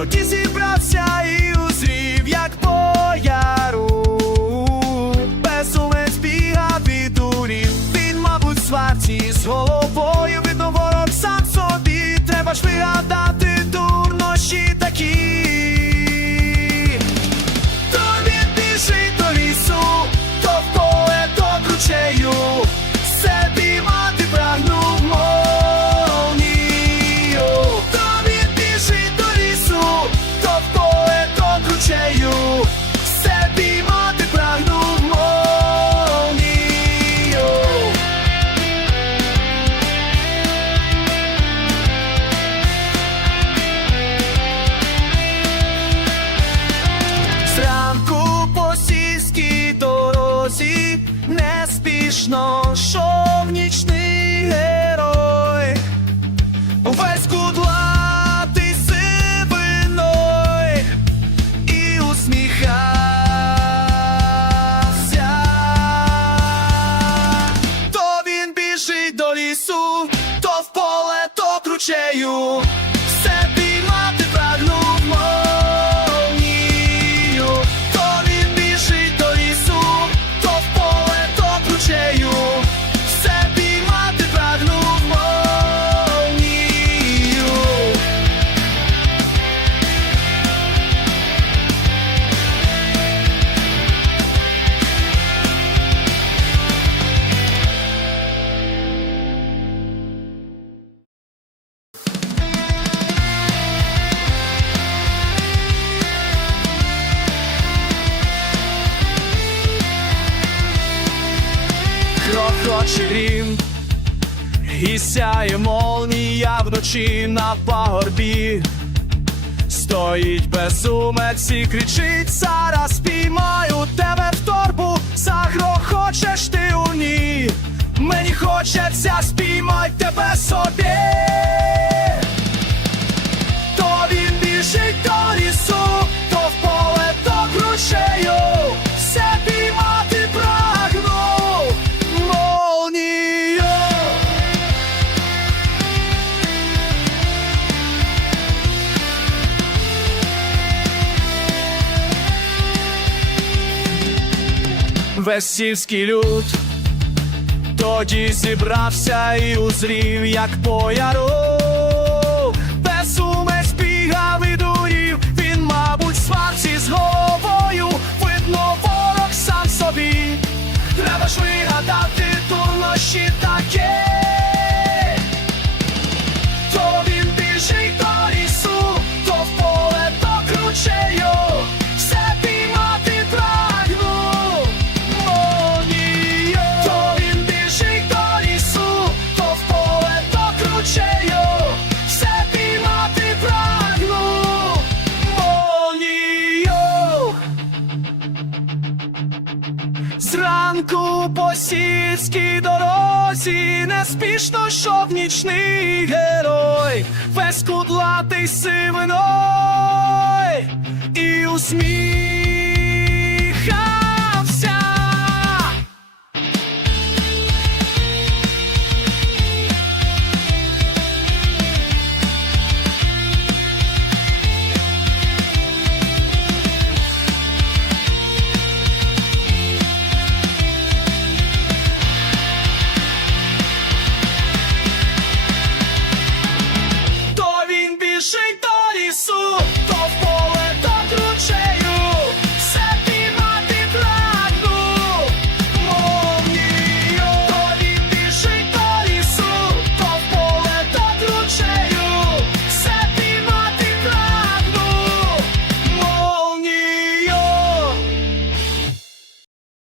тоді зібрався і узрів, як по яру. Безумець бігав від дурів, він, мабуть, сварці з головою, видно, ворог сам собі. Треба ж вигадати то Крохоче і сяє молнія вночі на пагорбі. Стоїть безумець і кричить, зараз спіймаю тебе в торбу, загрохочеш ти у ній. Мені хочеться спіймать тебе собі. Весь сільський люд тоді зібрався і узрів, як по яру. Безумець бігав і дурів, він, мабуть, сварці з головою, видно, ворог сам собі. Треба ж вигадати Зранку по сільській дорозі неспішно йшов нічний герой, весь кудлатий сивино